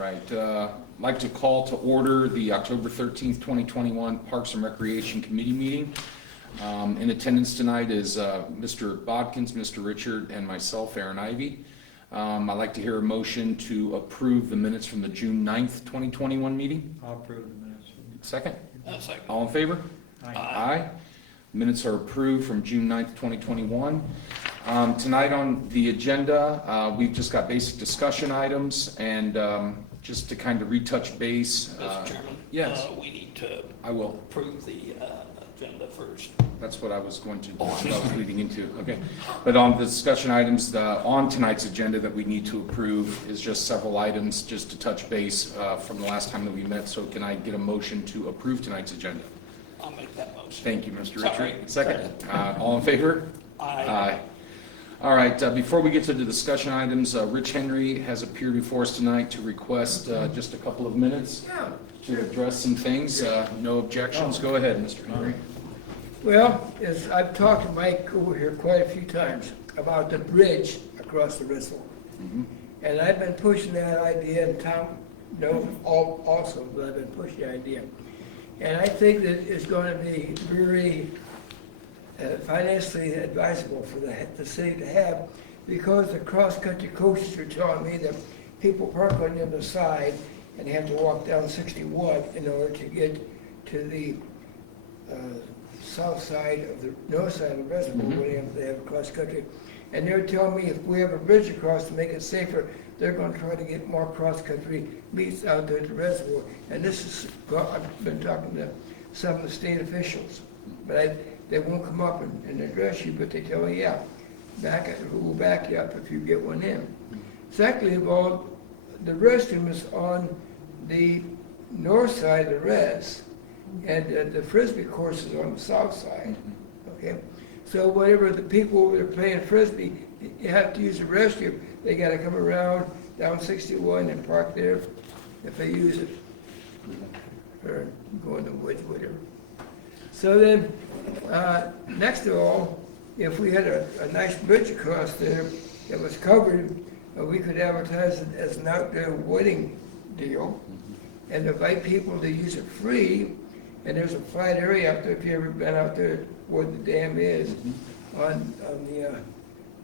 right, I'd like to call to order the October 13th, 2021 Parks and Recreation Committee meeting. In attendance tonight is Mr. Bodkins, Mr. Richard, and myself, Aaron Ivy. I'd like to hear a motion to approve the minutes from the June 9th, 2021 meeting. I'll approve the minutes. Second? Second. All in favor? Aye. Aye. Minutes are approved from June 9th, 2021. Tonight on the agenda, we've just got basic discussion items and just to kind of retouch base. Mr. Chairman? Yes. We need to I will. approve the agenda first. That's what I was going to, what I was leading into, okay. But on the discussion items, on tonight's agenda that we need to approve is just several items just to touch base from the last time that we met. So can I get a motion to approve tonight's agenda? I'll make that motion. Thank you, Mr. Sorry. Richard. Second. All in favor? Aye. All right, before we get to the discussion items, Rich Henry has appeared before us tonight to request just a couple of minutes to address some things. No objections. Go ahead, Mr. Henry. Well, as I've talked to Mike over here quite a few times about the bridge across the reservoir. And I've been pushing that idea, and Tom knows also, but I've been pushing the idea. And I think that it's going to be very financially advisable for the city to have, because the cross-country coaches are telling me that people park on the other side and have to walk down 61 in order to get to the south side of the north side of the reservoir, where they have a cross-country. And they're telling me if we have a bridge across to make it safer, they're going to try to get more cross-country meets out there at the reservoir. And this is, I've been talking to some of the state officials, but they won't come up and address you, but they tell you, yeah, we'll back you up if you get one in. Secondly of all, the restroom is on the north side of the res, and the Frisbee course is on the south side, okay? So whenever the people over there playing Frisbee, you have to use the restroom, they gotta come around down 61 and park there if they use it, or go in the woods, whatever. So then, next of all, if we had a nice bridge across there that was covered, we could advertise it as an outdoor wedding deal and invite people to use it free. And there's a flat area out there, if you've ever been out there where the dam is, on the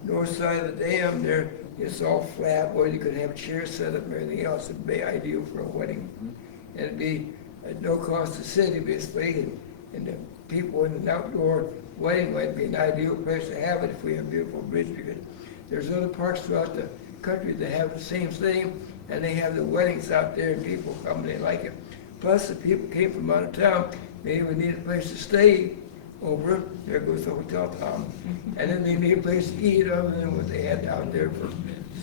north side of the dam there, it's all flat where you could have chairs set up and everything else. It'd be ideal for a wedding. And it'd be at no cost to the city, basically, and the people in an outdoor wedding might be an ideal place to have it if we have a beautiful bridge, because there's other parks throughout the country that have the same thing, and they have the weddings out there and people come and they like it. Plus, if people came from out of town, they would need a place to stay over. There goes the Hotel Tom. And then they need a place to eat other than what they had down there for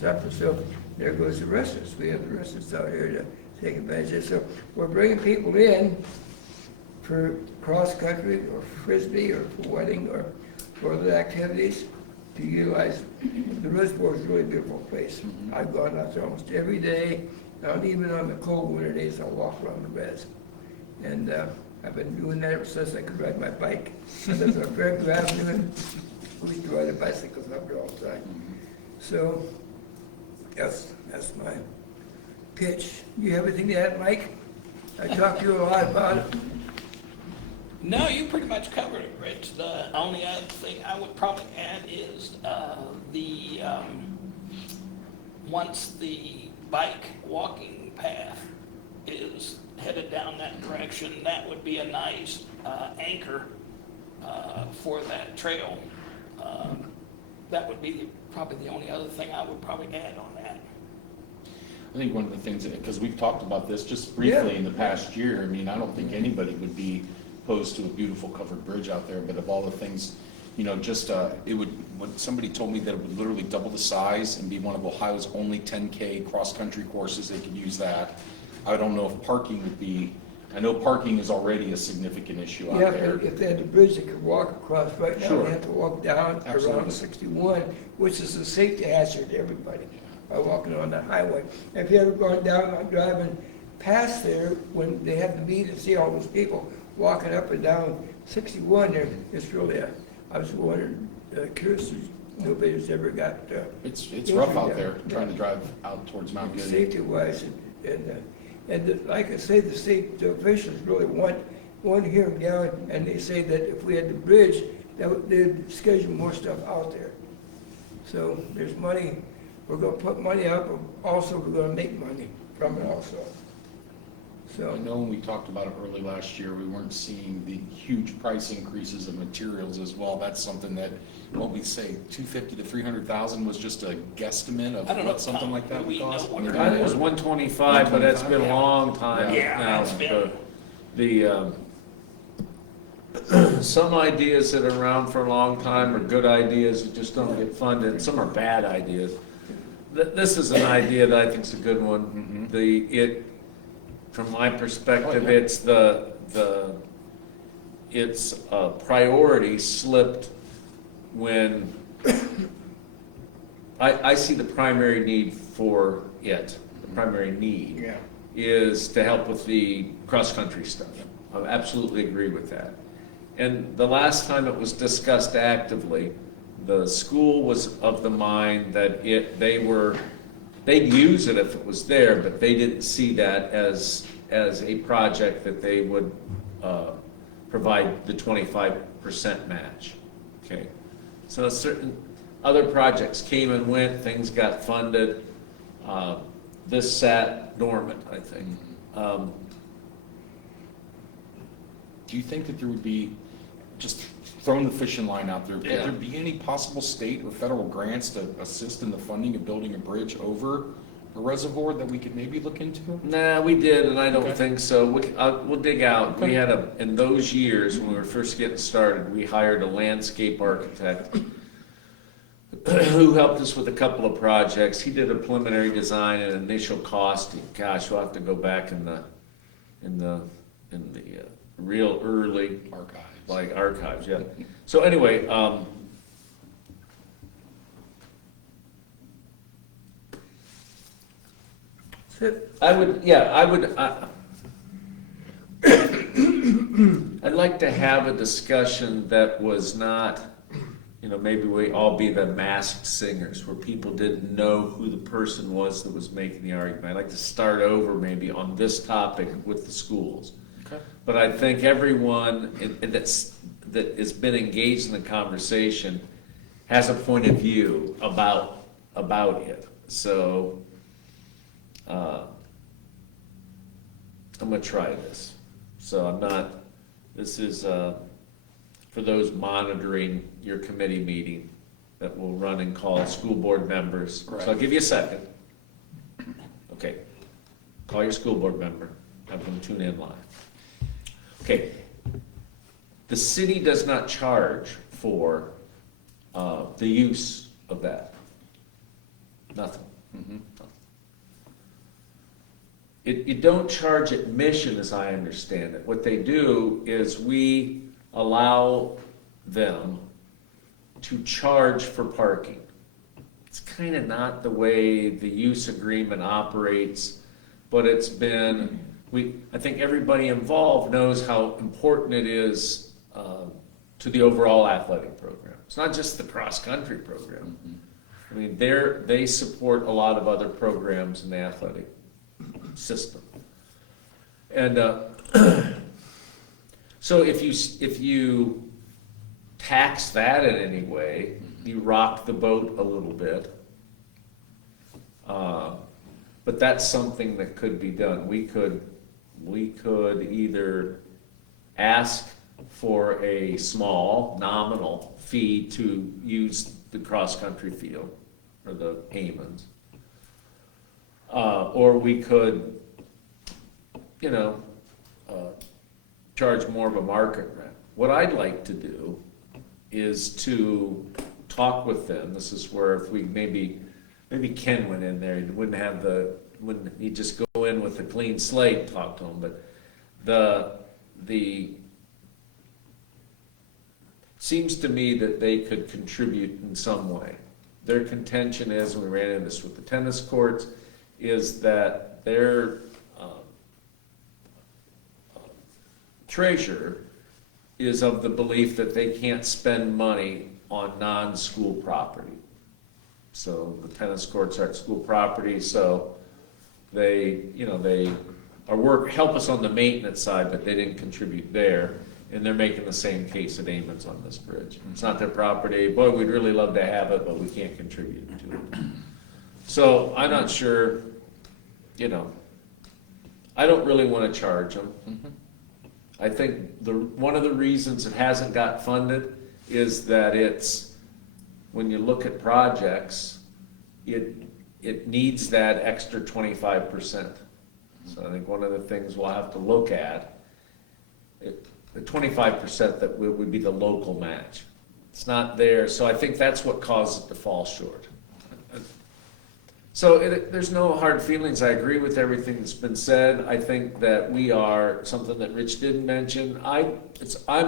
supper. So there goes the restaurants. We have the restaurants out here to take advantage of it. So we're bringing people in for cross-country or Frisbee or for wedding or for other activities to utilize. The reservoir is a really beautiful place. I've gone out there almost every day. And even on the cold winter days, I'll walk around the res. And I've been doing that ever since I could ride my bike. And there's a very good avenue. We used to ride a bicycles up there all the time. So that's my pitch. You have anything to add, Mike? I talked to you a lot about it. No, you pretty much covered it, Rich. The only other thing I would probably add is once the bike walking path is headed down that direction, that would be a nice anchor for that trail. That would be probably the only other thing I would probably add on that. I think one of the things, because we've talked about this just briefly in the past year, I mean, I don't think anybody would be opposed to a beautiful covered bridge out there, but of all the things, you know, just when somebody told me that it would literally double the size and be one of Ohio's only 10K cross-country courses, they could use that. I don't know if parking would be, I know parking is already a significant issue out there. Yeah, if they had a bridge they could walk across, right now they have to walk down around 61, which is a safety hazard to everybody by walking on the highway. If you ever gone down, I'm driving past there when they have the meet and see all those people walking up and down 61 there, it's really I was wondering, curious, nobody's ever got. It's rough out there trying to drive out towards Mount Gilead. Safety-wise, Like I say, the state officials really want one here in Gowan, and they say that if we had the bridge, they'd schedule more stuff out there. So there's money, we're gonna put money out, but also we're gonna make money from it also. I So, know when we talked about it early last year, we weren't seeing the huge price increases of materials as well. That's something that, what we say, 250 to 300,000 was just a guesstimate of I don't know, what something Tom, like that do would we know cost. what It was 125, but that's been a long time Yeah, now. it's been- Some ideas that are around for a long time are good ideas that just don't get funded. Some are bad ideas. This is an idea that I think is a good one. From my perspective, it's a priority slipped when I see the primary need for it. The primary need yeah. is to help with the cross-country stuff. I absolutely agree with that. And the last time it was discussed actively, the school was of the mind that they'd use it if it was there, but they didn't see that as a project that they would provide the 25% match. Okay, so certain other projects came and went, things got funded. This sat dormant, I think. Do you think that there would be, just throwing the fishing line out there, could Yeah. there be any possible state or federal grants to assist in the funding of building a bridge over a reservoir that we could maybe look into? Nah, we did, and I don't Okay. think so. We'll dig out. We Okay. had in those years, when we were first getting started, we hired a landscape architect who helped us with a couple of projects. He did a preliminary design and initial costing. Gosh, we'll have to go back in the real early, Archives. archives, yeah. So anyway, So, I'd like to have a discussion that was not, maybe we all be the masked singers, where people didn't know who the person was that was making the argument. I'd like to start over maybe on this topic with the schools. Okay. But I think everyone that has been engaged in the conversation has a point of view about it. So, I'm gonna try this. So this is, for those monitoring your committee meeting that will run and call school board members. So I'll give you a second. Okay. Call your school board member, have them tune in live. Okay. The city does not charge for, the use of that. Nothing. Mhm. You don't charge admission, as I understand it. What they do is we allow them to charge for parking. It's kind of not the way the use agreement operates, but it's been, I think everybody involved knows how important it is to the overall athletic program. It's not just the cross-country program. I mean, they support a lot of other programs in the athletic system. And so if you tax that in any way, you rock the boat a little bit. But that's something that could be done. We could either ask for a small nominal fee to use the cross-country field or the Amons. Or we could, charge more of a market rent. What I'd like to do is to talk with them. This is where if we maybe Ken went in there, he wouldn't he just go in with a clean slate and talk to them, but the seems to me that they could contribute in some way. Their contention is, and we ran into this with the tennis courts, is that their treasurer is of the belief that they can't spend money on non-school property. So the tennis courts aren't school property, so they help us on the maintenance side, but they didn't contribute there. And they're making the same case at Amon's on this bridge. It's not their property. Boy, we'd really love to have it, but we can't contribute to it. So I'm not sure, I don't really want to charge them. I think one of the reasons it hasn't got funded is that when you look at projects, it needs that extra 25%. So I think one of the things we'll have to look at, the 25% that would be the local match. It's not there, so I think that's what caused it to fall short. So there's no hard feelings. I agree with everything that's been said. I think that we are, something that Rich didn't mention, I'm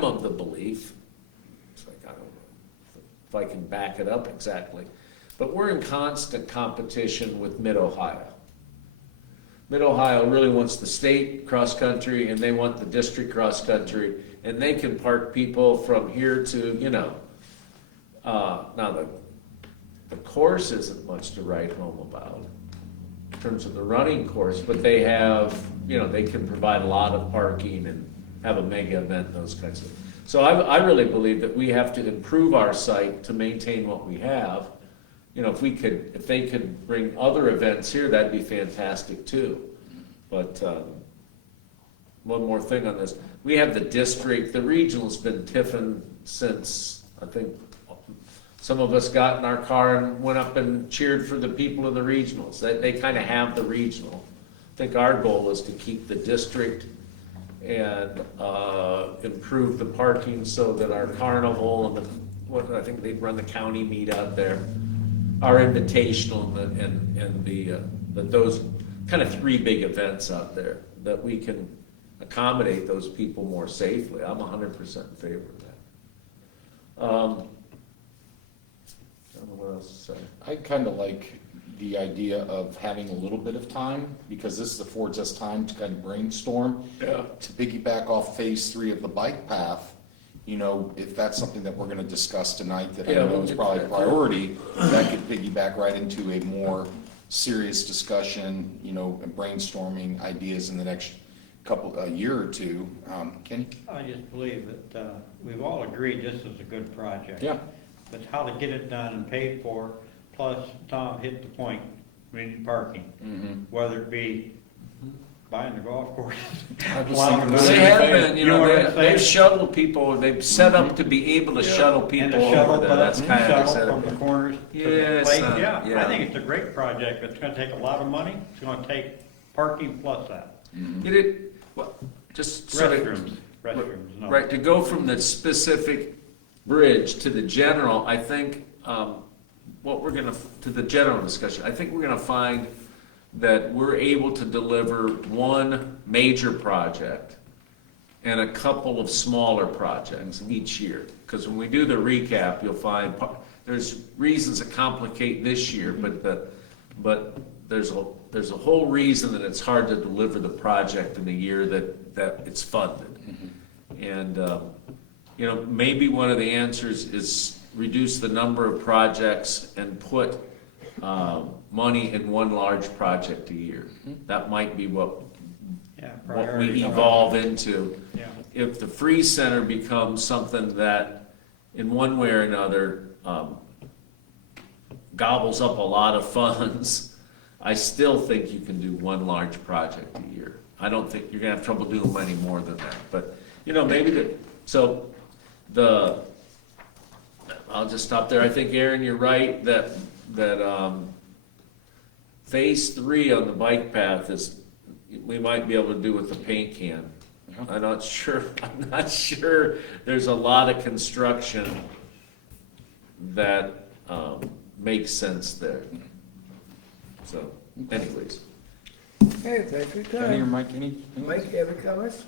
of the belief, it's like, I don't know if I can back it up exactly, but we're in constant competition with Mid-Ohio. Mid-Ohio really wants the state cross-country, and they want the district cross-country, and they can park people from here to, now the course isn't much to write home about in terms of the running course, but they have, they can provide a lot of parking and have a mega event, those kinds of things. So I really believe that we have to improve our site to maintain what we have. If they could bring other events here, that'd be fantastic too. But one more thing on this. We have the district, the regional's been tiffin since, I think, some of us got in our car and went up and cheered for the people of the regionals. They kind of have the regional. I think our goal is to keep the district and improve the parking so that our carnival and I think they run the county meet out there, our invitational and those kind of 3 big events out there, that we can accommodate those people more safely. I'm 100% in favor of that. I don't know what else to say. I kind of like the idea of having a little bit of time, because this affords us time to kind of brainstorm. Yeah. To piggyback off phase 3 of the bike path, if that's something that we're gonna discuss tonight, that I Yeah, know we'll is get probably a that. priority, that could piggyback right into a more serious discussion, and brainstorming ideas in the next year or two. Kenny? I just believe that we've all agreed this is a good project. Yeah. But how to get it done and paid for, plus Tom hit the point, we need parking. Whether it be buying the golf course. I was plowing thinking the the They same road, have thing. been, You know what I'm they've saying? shuttled people, they've set up to be able to shuttle And people the shuttle over there. That's bus, kind of shuttle set from up. the corners to the Yes, lake. yeah. I think it's a great project, but it's gonna take a lot of money. It's gonna take parking plus that. Just sort of, Restrooms, no. right, to go from the specific bridge to the general, I think, to the general discussion, I think we're gonna find that we're able to deliver one major project and a couple of smaller projects each year. Because when we do the recap, you'll find there's reasons that complicate this year, but there's a whole reason that it's hard to deliver the project in the year that it's funded. And maybe one of the answers is reduce the number of projects and put money in one large project a year. That might be what Yeah, we priorities. evolve into. Yeah. If the free center becomes something that, in one way or another, gobbles up a lot of funds, I still think you can do one large project a year. I don't think you're gonna have trouble doing many more than that, but, I'll just stop there. I think, Aaron, you're right, that phase 3 on the bike path we might be able to do with the paint can. I'm not sure there's a lot of construction that makes sense there. So, anyways. Hey, thanks for your Kenny or time. Mike, anything? Mike, any comments?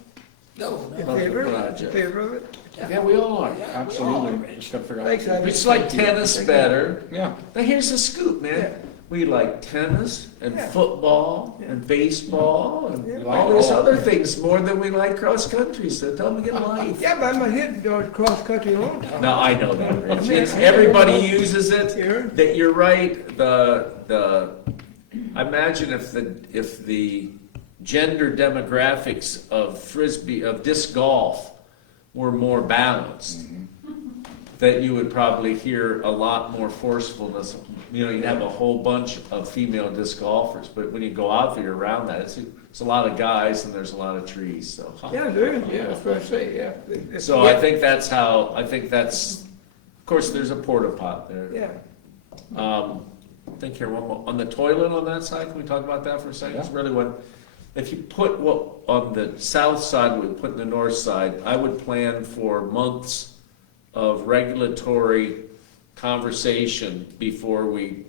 No, In About the favor? project. In favor of it? Yeah, we all are. Absolutely. Just gotta figure out. Thanks, Abby. It's like tennis better. Yeah. Now here's the scoop, man. Yeah. We like tennis and Yeah. football and baseball and Yeah. all these other things more than we like cross country. So tell me, get a life. Yeah, but I'm not hitting those cross-country a long time. No, I know that, Rich. I mean, Everybody uses it. Aaron? That you're right. I imagine if the gender demographics of frisbee, of disc golf were more balanced, that you would probably hear a lot more forcefulness. You know, you'd have a whole bunch of female disc golfers, but when you go out there around that, it's a lot of guys and there's a lot of trees, so. Yeah, there is, yeah, that's what I say, yeah. So I think that's, of course, there's a porta pot there. Yeah, Think here, one more, on the toilet on that side, can we talk about that for a second? It's really what, if you put what, on the south side, we put in the north side, I would plan for months of regulatory conversation before we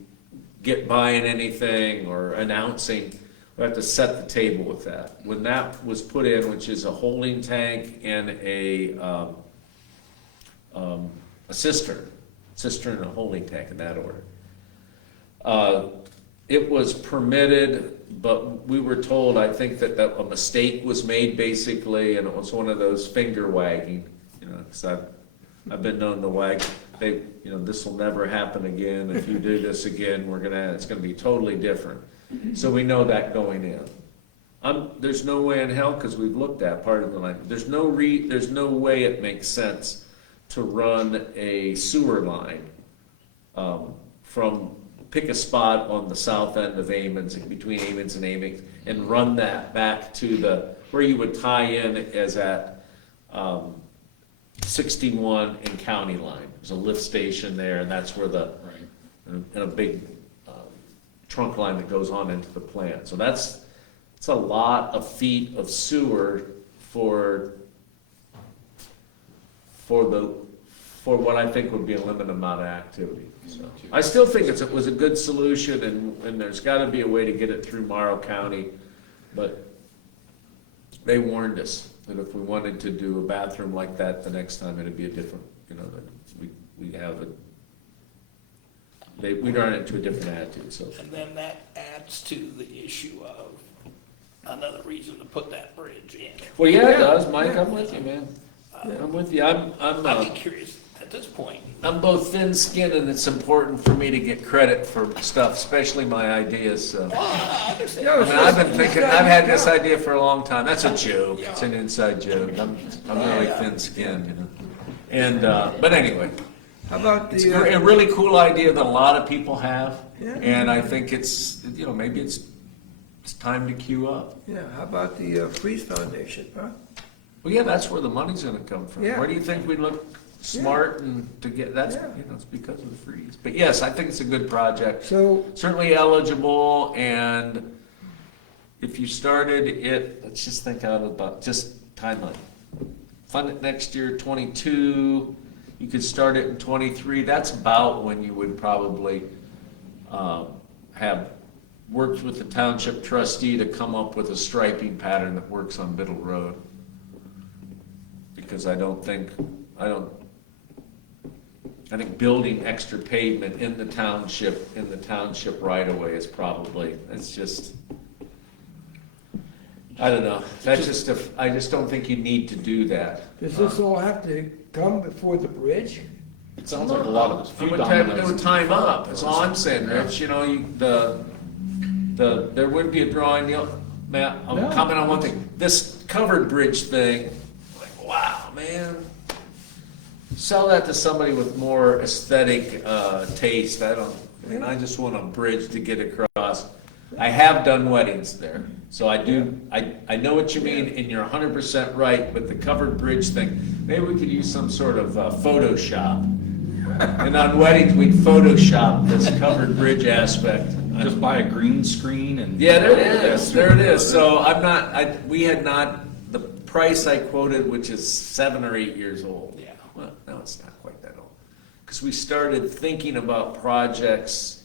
get buying anything or announcing. We have to set the table with that. When that was put in, which is a holding tank and a cistern and a holding tank in that order. It was permitted, but we were told, I think that a mistake was made basically, and it was one of those finger wagging, you know, because I've been known to wag, this will never happen again. If you do this again, it's gonna be totally different. So we know that going in. There's no way in hell, because we've looked at part of the line, there's no way it makes sense to run a sewer line pick a spot on the south end of Amons, between Amons and Amons, and run that back to where you would tie in as at 61 and County Line. There's a lift station there, and that's where and a big trunk line that goes on into the plant. So it's a lot of feet of sewer for what I think would be a limited amount of activity. So I still think it was a good solution, and there's got to be a way to get it through Morrow County, but they warned us that if we wanted to do a bathroom like that the next time, it'd be a different, we'd run into a different attitude. So And then that adds to the issue of another reason to put that bridge in. well, yeah, it does, Mike. I'm with you, man. I'm with you. I'd be curious at this point. I'm both thin-skinned, and it's important for me to get credit for stuff, especially my ideas. So. I understand. No, I've been thinking. I've had this idea for a long time. That's a joke. It's an inside joke. I'm really thin-skinned, you know. And but anyway, how about it's the, a really cool idea that a lot of people have, Yeah. and I think it's maybe it's time to queue up. how about the Freeze Foundation, huh? Well, yeah, that's where the money's going to come from. Yeah. Where do you think we look smart and to get that's Yeah. it's because of the freeze. But yes, I think it's a good project. So, Certainly eligible, and if you started it, let's just think out about just timeline. Fund it next year, 22. You could start it in 23. That's about when you would probably have worked with the township trustee to come up with a striping pattern that works on Biddle Road. Because I think building extra pavement in the township right away is probably, it's just, I don't know. That's just, I just don't think you need to do that. does this all have to come before the bridge? It sounds like a lot of, It would time up, that's all I'm saying, Rich, there would be a drawing, Matt, I'm No. commenting on one thing. This covered bridge thing, like, wow, man. Sell that to somebody with more aesthetic taste. I just want a bridge to get across. I have done weddings there, so I know what you mean, and you're 100% right, but the covered bridge thing, maybe we could use some sort of Photoshop. And on weddings, we'd Photoshop this covered bridge aspect. just buy a green screen and. Yeah, there it is. So we had not, the price I quoted, which is 7 or 8 years old. Yeah. Well, no, it's not quite that old. Because we started thinking about projects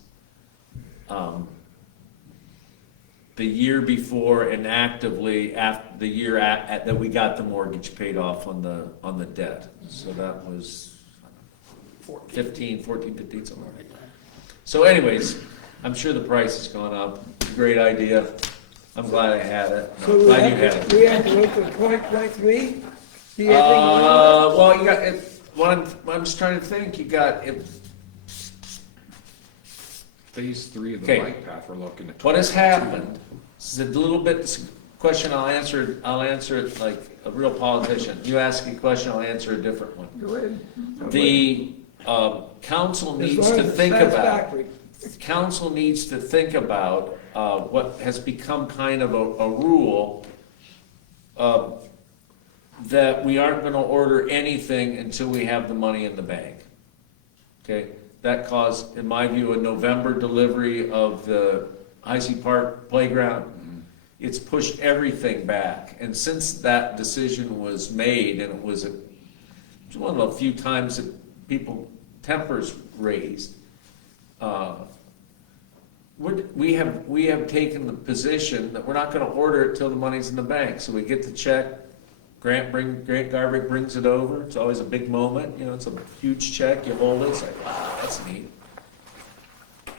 the year before, and actively after the year that we got the mortgage paid off on the debt. So that was 14, 15, something like that. So anyways, I'm sure the price has gone up. It's a great idea. I'm glad I had it. So I'm we glad you have had to, it. we have to look for 2023? Do you have Well, you got, I'm just trying to think, you got, phase 3 of the Okay. bike path, we're looking at. What has happened, this is a little bit, this question, I'll answer it like a real politician. You ask a question, I'll answer a different one. Go ahead. The council As needs long to as it's think about, satisfactory. council needs to think about what has become kind of a rule that we aren't gonna order anything until we have the money in the bank. Okay, that caused, in my view, a November delivery of the Heisey Park playground. It's pushed everything back, and since that decision was made, and it was one of the few times that people tempers raised, we have taken the position that we're not going to order it till the money's in the bank. So we get the check. Grant Garvey brings it over. It's always a big moment. You know, it's a huge check. You hold it. It's like, wow, that's neat.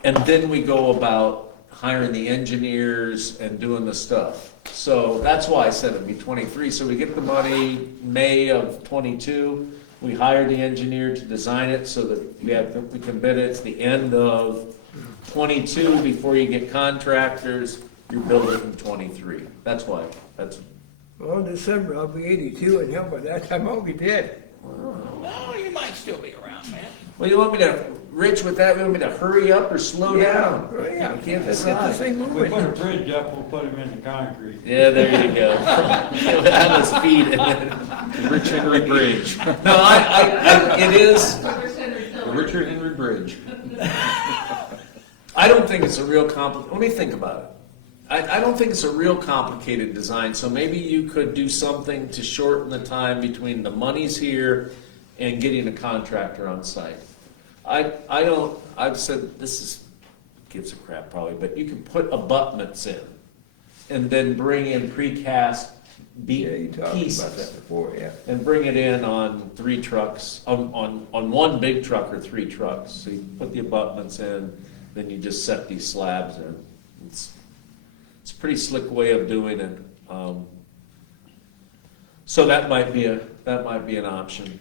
And then we go about hiring the engineers and doing the stuff. So that's why I said it'd be 23. So we get the money May of 22. We hire the engineer to design it so that we can bid it. It's the end of 22 before you get contractors. You're building in 23. That's why. Well, in December, I'll be 82, and hell, by that time I'll be dead. No, you might still be around, man. Well, you want me to, Rich, with that, you want me to hurry up or slow down? Yeah, I can't let's get this decide. thing We put a moving. bridge up, we'll put him in the concrete. Yeah, there you go. Have his feet in it. Rich Henry Bridge, No, it is, the Richard Henry Bridge. I don't think it's a real let me think about it. I don't think it's a real complicated design, so maybe you could do something to shorten the time between the money's here and getting a contractor on site. I've said, gives a crap probably, but you can put abutments in and then bring in precast Yeah, you talked about that pieces before, yeah. and bring it in on 3 trucks, on one big truck or 3 trucks. So you put the abutments in, then you just set these slabs in. It's a pretty slick way of doing it. So that might be an option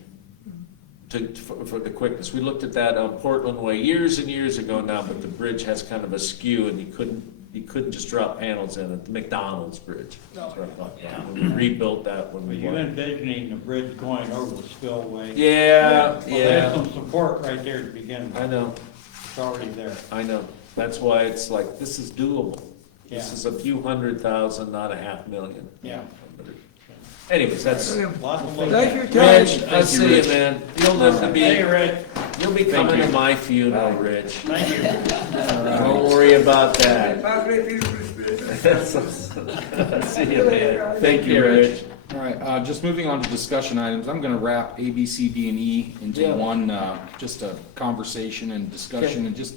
for the quickness. We looked at that on Portland Way years and years ago now, but the bridge has kind of a skew, and you couldn't just drop panels in it. The McDonald's bridge. That's what I thought. Yeah. We rebuilt that when Are we you bought it. envisioning the bridge going over the spillway? Yeah, Well, there's yeah. some support right there to begin with. I know. It's already there. I know. That's why it's like, this is doable. This Yeah. is a few $100,000, not a $500,000. Yeah. Anyways, that's. Lots of look Thank at. you, Tom. Rich, I see you, man. You'll live to Hey, be, Rick, you'll be coming to my funeral, Rich. thank you. Don't worry about that. See you, man. Thank you, Rich. All right, just moving on to discussion items, I'm gonna wrap A, B, C, D, and E into Yeah. one, just a conversation and discussion, and just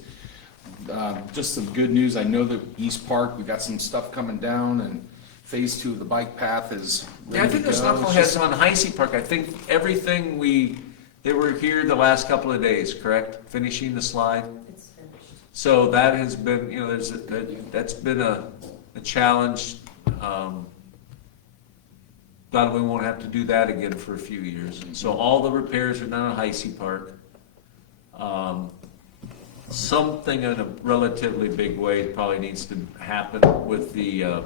some good news. I know that East Park, we got some stuff coming down, and phase 2 of the bike path is Yeah, I ready think to there's go. It's just- knuckleheads on Heisey Park. I think everything they were here the last couple of days, correct? Finishing the slide? It's finished. So that has been, that's been a challenge. Glad we won't have to do that again for a few years. And so all the repairs are done at Heisey Park. Something in a relatively big way probably needs to happen with the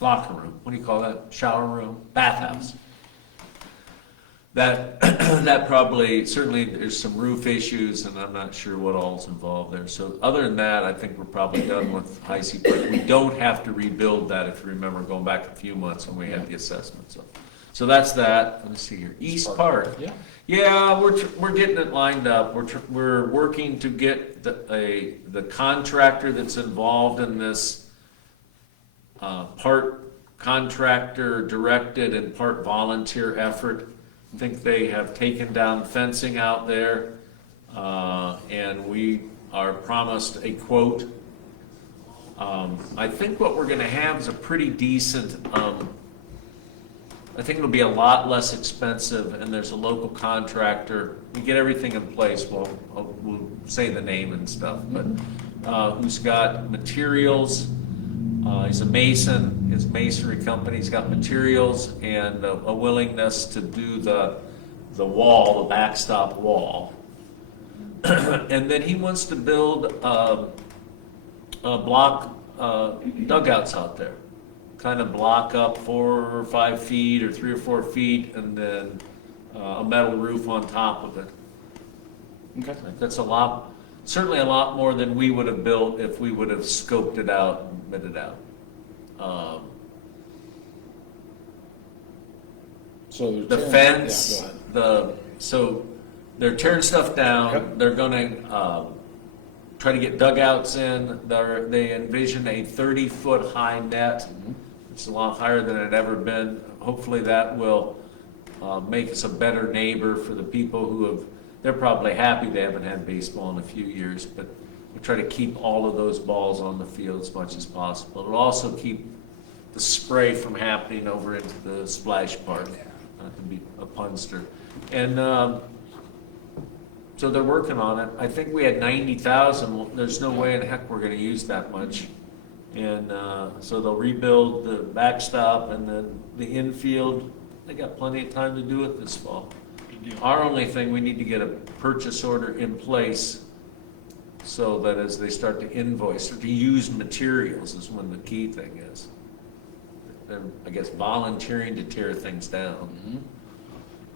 locker room. What do you call that? Shower room? Bathhouse. That probably, certainly there's some roof issues, and I'm not sure what all's involved there. So other than that, I think we're probably done with Heisey Park. We don't have to rebuild that, if you remember, going back a few months when we had the assessment. So that's that. Let me see here. East Park. Yeah. Yeah, we're getting it lined up. We're working to get the contractor that's involved in this, part contractor directed and part volunteer effort. I think they have taken down fencing out there, and we are promised a quote. I think what we're gonna have is a pretty decent, I think it'll be a lot less expensive, and there's a local contractor. We get everything in place, we'll say the name and stuff, but who's got materials. He's a mason, his masonry company's got materials and a willingness to do the wall, the backstop wall. And then he wants to build, block, dugouts out there. Kind of block up 4 or 5 feet or 3 or 4 feet and then, a metal roof on top of it. Okay. That's a lot, certainly a lot more than we would have built if we would have scoped it out and bid it out. So they're The tearing- fence, yeah, go ahead. so they're tearing stuff down. Yep. They're gonna try to get dugouts in. They envision a 30-foot high net. It's a lot higher than it had ever been. Hopefully that will make us a better neighbor for the people who have, they're probably happy they haven't had baseball in a few years, but we try to keep all of those balls on the field as much as possible. It'll also keep the spray from happening over into the splash park. Not to be a punster. And so they're working on it. I think we had 90,000. Well, there's no way in heck we're gonna use that much. And so they'll rebuild the backstop and then the infield. They got plenty of time to do it this fall. Our only thing, we need to get a purchase order in place so that as they start to invoice or to use materials is when the key thing is. They're, I guess, volunteering to tear things down.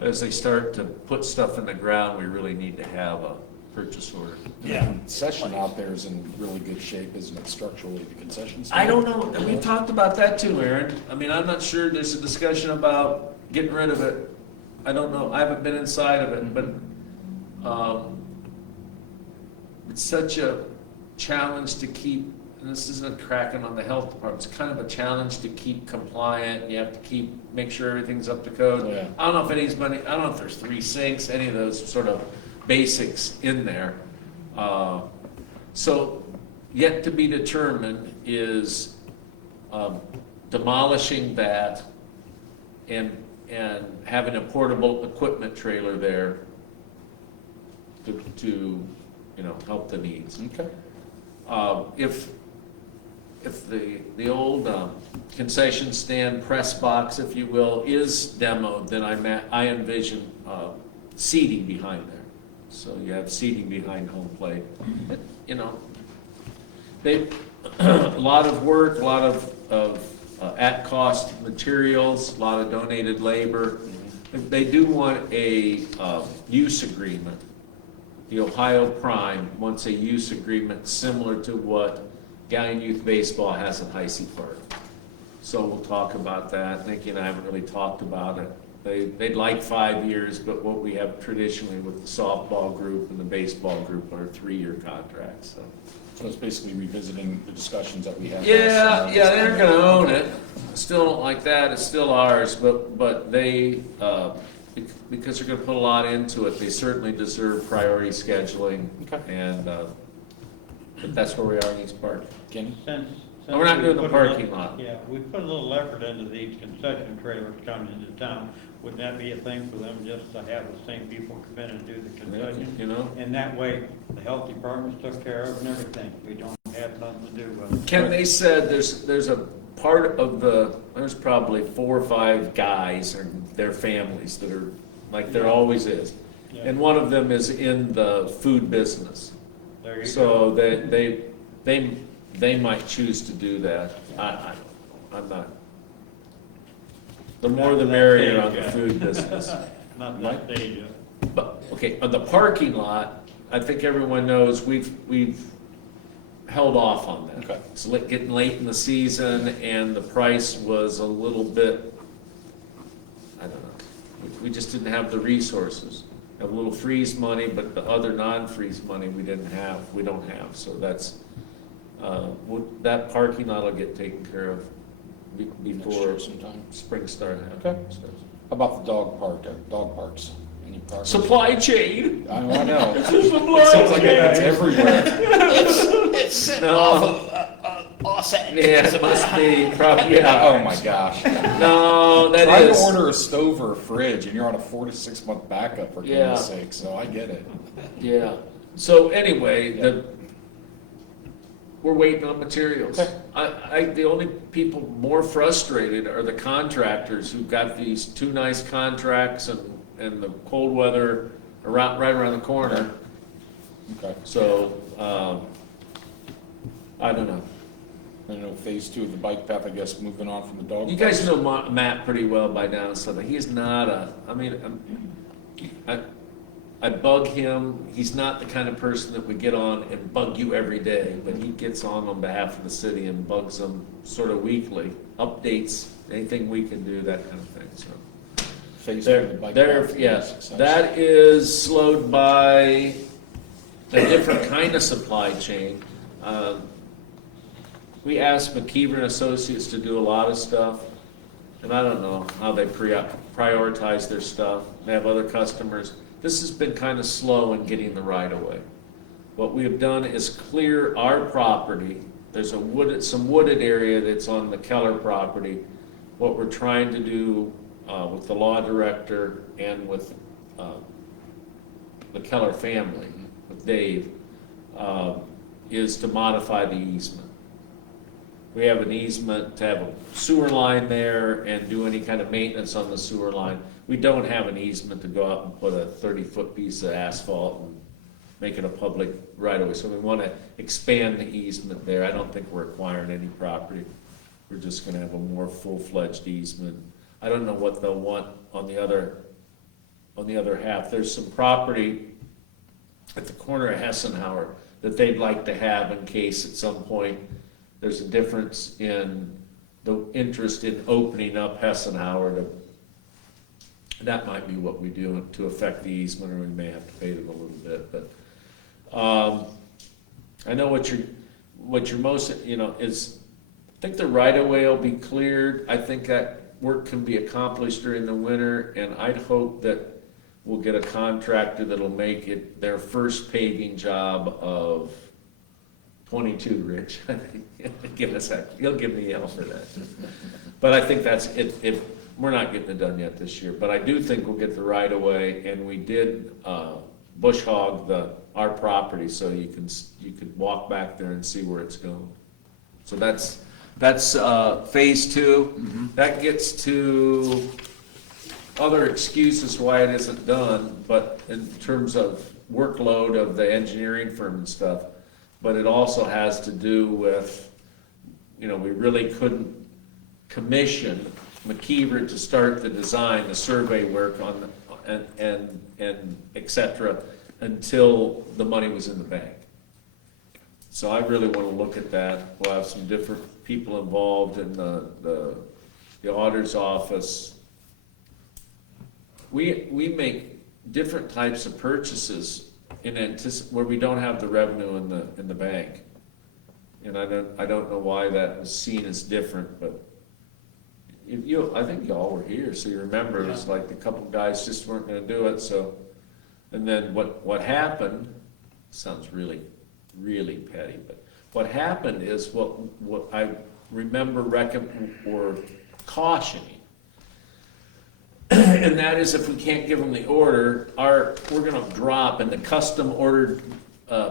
As they start to put stuff in the ground, we really need to have a purchase order. Yeah. Concession out there is in really good shape, isn't it, structurally, the concession stand? I don't know, and we talked about that too, Aaron. I mean, I'm not sure, there's a discussion about getting rid of it. I don't know, I haven't been inside of it, but, it's such a challenge to keep, and this isn't cracking on the health department, it's kind of a challenge to keep compliant, you have to make sure everything's up to code. Yeah. I don't know if I don't know if there's 3 sinks, any of those sort of basics in there. So, yet to be determined is demolishing that and having a portable equipment trailer there to help the needs. Okay. If the old concession stand press box, if you will, is demoed, then I envision seating behind there. So you have seating behind home plate. They a lot of work, a lot of at-cost materials, a lot of donated labor. They do want a use agreement. The Ohio Prime wants a use agreement similar to what Galleon Youth Baseball has at Heisey Park. So we'll talk about that. Nikki and I haven't really talked about it. They'd like 5 years, but what we have traditionally with the softball group and the baseball group are 3-year contracts, so. So it's basically revisiting the discussions that we had. Yeah, they're gonna own it. Still don't like that, it's still ours, but they, because they're gonna put a lot into it, they certainly deserve priority scheduling. Okay. And, but that's where we are in East Park. Kenny? Since No, we're not we doing the put a little- parking lot. Yeah, we put a little effort into these concession trailers coming into town. Would that be a thing for them just to have the same people come in and do the concession? You know? And that way, the health department's took care of and everything. We don't have nothing to do with it. Ken, they said there's a part of there's probably 4 or 5 guys and their families that are, like there always is. Yeah. And one of them is in the food business. There you go. So they might choose to do that. I'm not. The more the merrier on the food business. Not that stage yet. But, okay, on the parking lot, I think everyone knows we've held off on that. Okay. It's getting late in the season and the price was a little bit, I don't know. We just didn't have the resources. Have a little freeze money, but the other non-freeze money we don't have. So that's, that parking lot will get taken care of Next before year sometime. spring starts. Okay. How about the dog parks? Any progress? Supply chain. I know. It Supply seems like chain. it's everywhere. It's sitting No. off of Los Angeles. Yeah, it must be, probably, yeah. Oh, my gosh. No, that Trying is. to order a stove or a fridge, and you're on a 4 to 6 month backup, for Yeah. goodness sake, so I get it. Yeah, so anyway, we're waiting on materials. Okay. The only people more frustrated are the contractors who've got these 2 nice contracts and the cold weather right around the corner. Okay. So, I don't know. I know phase 2 of the bike path, I guess, moving on from the dog. You guys parks. know Matt pretty well by now, so that he's not I bug him. He's not the kind of person that would get on and bug you every day, but he gets on behalf of the city and bugs them sort of weekly, updates, anything we can do, that kind of thing, so. Phase 2 of the bike path. Yeah, Success. that is slowed by a different kind of supply chain. We asked McKeever and Associates to do a lot of stuff, and I don't know how they prioritize their stuff. They have other customers. This has been kind of slow in getting the right of way. What we have done is clear our property. There's some wooded area that's on the Keller property. What we're trying to do with the law director and with the Keller family, with Dave, is to modify the easement. We have an easement to have a sewer line there and do any kind of maintenance on the sewer line. We don't have an easement to go out and put a 30-foot piece of asphalt and make it a public right-of-way. So we want to expand the easement there. I don't think we're acquiring any property. We're just going to have a more full-fledged easement. I don't know what they'll want on the other half. There's some property at the corner of Hessenhauer that they'd like to have in case at some point there's a difference in the interest in opening up Hessenhauer to, that might be what we do to affect the easement, or we may have to pay them a little bit, but, I know what you're most, is, I think the right-of-way will be cleared. I think that work can be accomplished during the winter, and I'd hope that we'll get a contractor that'll make it their first paving job of 22, Rich. Give us that. You'll give me hell for that. But I think that's it. If we're not getting it done yet this year, but I do think we'll get the right of way. And we did bush hog our property, so you could walk back there and see where it's going. So that's phase 2. Mm-hmm. That gets to other excuses why it isn't done, but in terms of workload of the engineering firm and stuff. But it also has to do with, we really couldn't commission McKeever to start the design, the survey work on, and et cetera, until the money was in the bank. So I really want to look at that. We'll have some different people involved in the auditor's office. We make different types of purchases where we don't have the revenue in the bank. And I don't know why that was seen as different, but I think y'all were here, so you remember it was like the couple guys just weren't gonna do it, so. And then what happened, sounds really, really petty, but what happened is what I remember or cautioning. And that is, if we can't give them the order, we're gonna drop in the custom ordered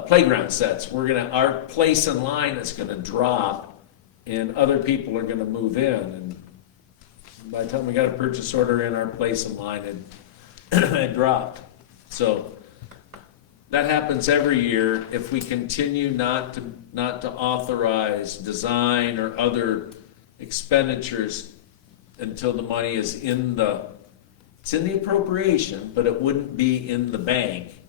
playground sets. Our place in line is gonna drop, and other people are gonna move in. And by the time we got a purchase order in, our place in line had dropped. So that happens every year. If we continue not to authorize design or other expenditures until the money is it's in the appropriation, but it wouldn't be in the bank,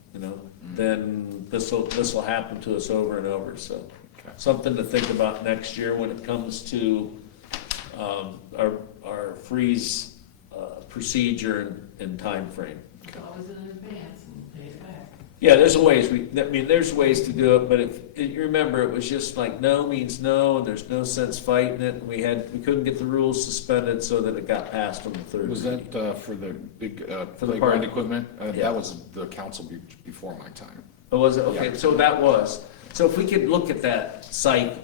then this will happen to us over and over. So something to think about next year when it comes to our freeze procedure and time frame. Always in advance and pay it back. Yeah, there's ways to do it, but you remember, it was just like no means no, and there's no sense fighting it. And we couldn't get the rules suspended, so that it got passed on the third. Was reading. that for the big the playground park. equipment? Yeah. That was the council before my time. Oh, was it? Okay, Yeah. so that was. So if we could look at that cycle,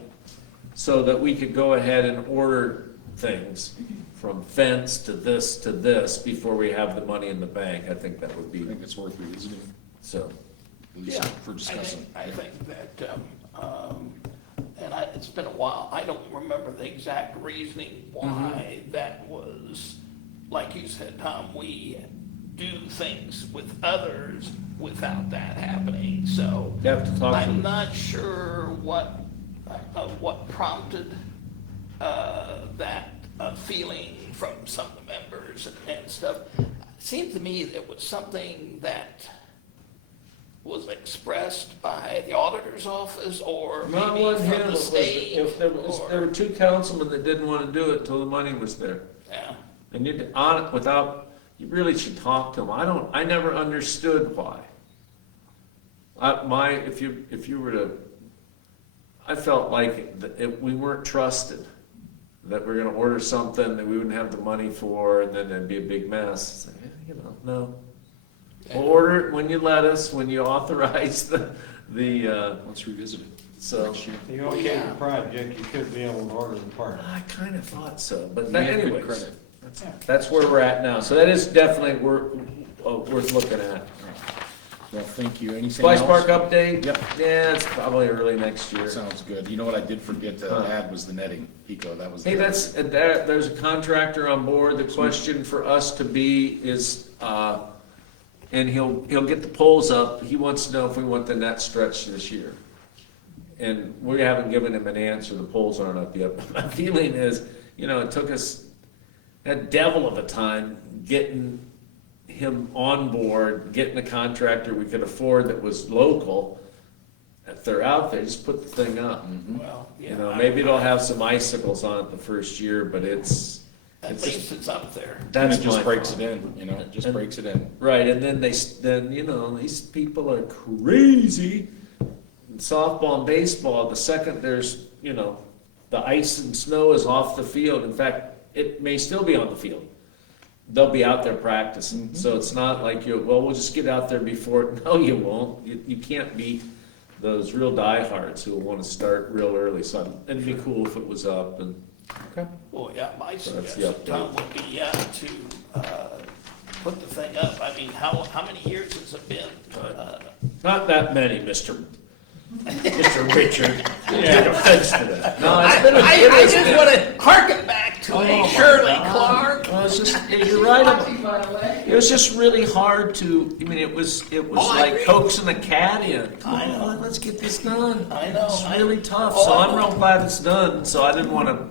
so that we could go ahead and order things from fence to this before we have the money in the bank, I think that would I be, think it's worth revisiting, so. at least for discussing. I think that, it's been a while, I don't remember the exact reasoning why that was, like you said, Tom, we do things with others without that happening, so. You have to talk to I'm them. not sure what prompted, that, feeling from some of the members and stuff. It seemed to me that it was something that was expressed by the auditor's office or Not maybe one from him, the it was, state. if there was, there were two councilmen that didn't wanna do it till the money was there. Yeah, And you, you really should talk to them. I never understood why. If you were to, I felt like we weren't trusted, that we're gonna order something that we wouldn't have the money for, and then there'd be a big mess. It's like, no. We'll order it when you let us, when you authorize the, Let's revisit it. so. Next year. The okay project, you should be able to order the part. I kind of thought so, but We have good anyways, credit. that's where we're at now. So that is definitely worth looking at. Well, thank you. Anything Splash else? Park update? Yep. Yeah, it's probably early next year. Sounds good. You know what I did forget to Huh. add was the netting, Pico, that was. Hey, the- there's a contractor on board. The question for us to be is, and he'll get the poles up. He wants to know if we want the net stretched this year. And we haven't given him an answer. The poles aren't up yet. My feeling is, it took us a devil of a time getting him on board, getting a contractor we could afford that was local. If they're out there, just put the thing up. well, yeah. Maybe it'll have some icicles on it the first year, but At it's least it's up there. And that's it just my breaks thought. it in, it just And- breaks it in. Right, and then these people are crazy. In softball and baseball, the second there's, the ice and snow is off the field. In fact, it may still be on the field. They'll be out there practicing. So it's not like we'll just get out there before. No, you won't. You can't beat those real diehards who will want to start real early. So it'd be cool if it was up and. Okay. Well, yeah, my So that's the suggestion, update. Tom, would be, to, put the thing up. I mean, how many years has it been? Not that many, Mr. Richard. Take offense to that. No, it's been I just wanna harken back to a Shirley Clark. Well, it's just, you're right about. Watching, by the way. It was just really hard to, it was I like agree. coaxing a cat in. Come I know. on, let's get this done. I know. It's really tough, Oh, so I I'm know. real glad it's done, so I didn't wanna,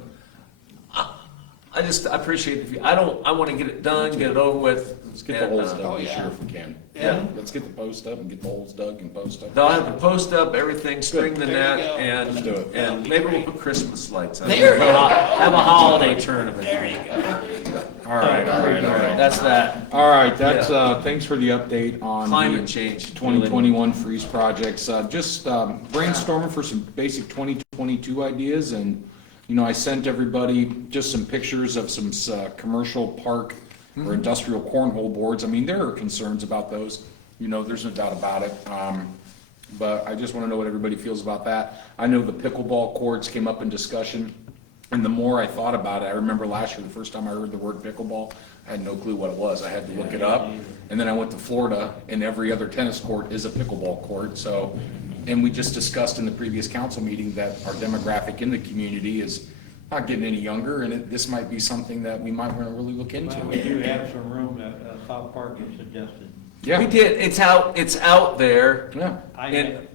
I appreciate I wanna get it done, get it over with. Let's get the and, holes oh, dug this yeah. year if we can. Yeah. Let's get the post up and get the holes dug and post up. They'll have the post up, everything, string the There you net, go. and, Let's do it. and maybe we'll put Christmas lights on. There you go. Have a holiday tournament. There you go. All right. That's that. All right, thanks for the update on. Climate the change. 2021 freeze projects, just brainstorming for some basic 2022 ideas, and, I sent everybody just some pictures of some commercial park or industrial cornhole boards. I mean, there are concerns about those, there's no doubt about it. But I just want to know what everybody feels about that. I know the pickleball courts came up in discussion, and the more I thought about it, I remember last year, the first time I heard the word pickleball, I had no clue what it was. I had to look it up. And then I went to Florida, and every other tennis court is a pickleball court, so. And we just discussed in the previous council meeting that our demographic in the community is not getting any younger, and this might be something that we might want to really look into. Well, we do have some room that South Park has suggested. We Yeah, did, it's out there. yeah. And,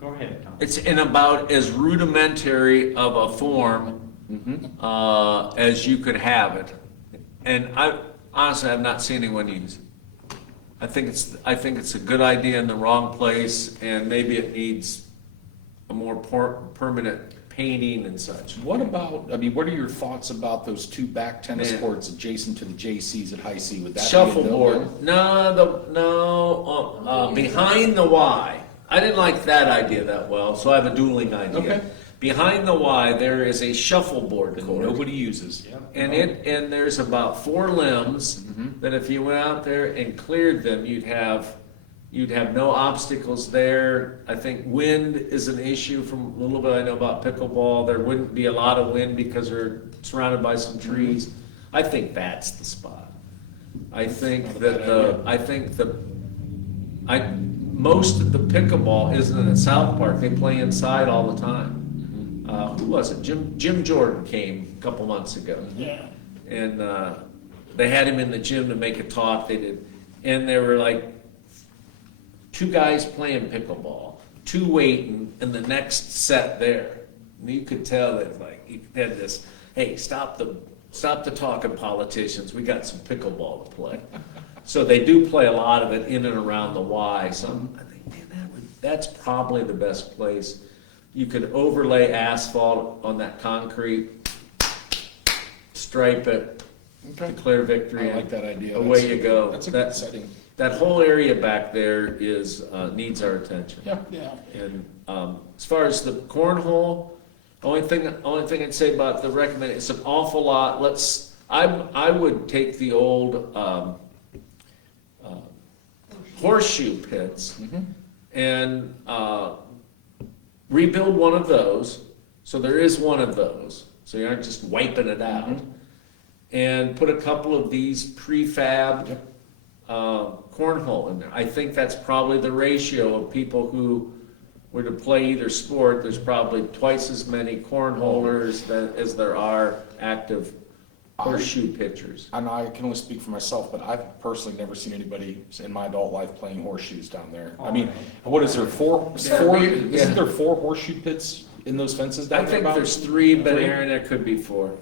Go ahead, Tom. It's in about as rudimentary of a form as you could have it. And I honestly have not seen anyone use it. I think it's a good idea in the wrong place, and maybe it needs a more permanent painting and such. What about, what are your thoughts about those two back tennis Yeah. courts adjacent to the JCs at High C? Would that be a Shuffleboard. No, behind the Y. I didn't like that idea that well, so I have a dueling idea. Okay. Behind the Y, there is a shuffleboard that court. nobody uses? And there's about 4 limbs that if you went out there and cleared them, you'd have no obstacles there. I think wind is an issue from a little bit I know about pickleball. There wouldn't be a lot of wind because they're surrounded by some trees. I think that's the spot. I think most of the pickleball isn't at South Park. They play inside all the time. Who was it? Jim Jordan came a couple months ago. Yeah. And they had him in the gym to make a talk. They did, and there were like 2 guys playing pickleball, 2 waiting, and the next set there. And you could tell that like you had this, hey, stop the talking politicians, we got some pickleball to play. So they do play a lot of it in and around the Y. So I think, man, that's probably the best place. You could overlay asphalt on that concrete, stripe it, Okay. declare victory. I like that idea. Away That's- you go. That's a good setting. That whole area back there is, needs our attention. Yeah. Yeah. And, as far as the cornhole, only thing I'd say about the recommend, it's an awful lot, I would take the old, horseshoe pits and, rebuild one of those, so there is one of those, so you aren't just wiping it out. And put a couple of these prefab, cornhole in there. I think that's probably the ratio of people who were to play either sport. There's probably twice as many cornholers as there are active horseshoe pitchers. And I can only speak for myself, but I've personally never seen anybody in my adult life playing horseshoes down there. I mean, what is there, isn't there 4 horseshoe pits in those fences down I there? think about? there's 3, but 3? Aaron, there could be 4.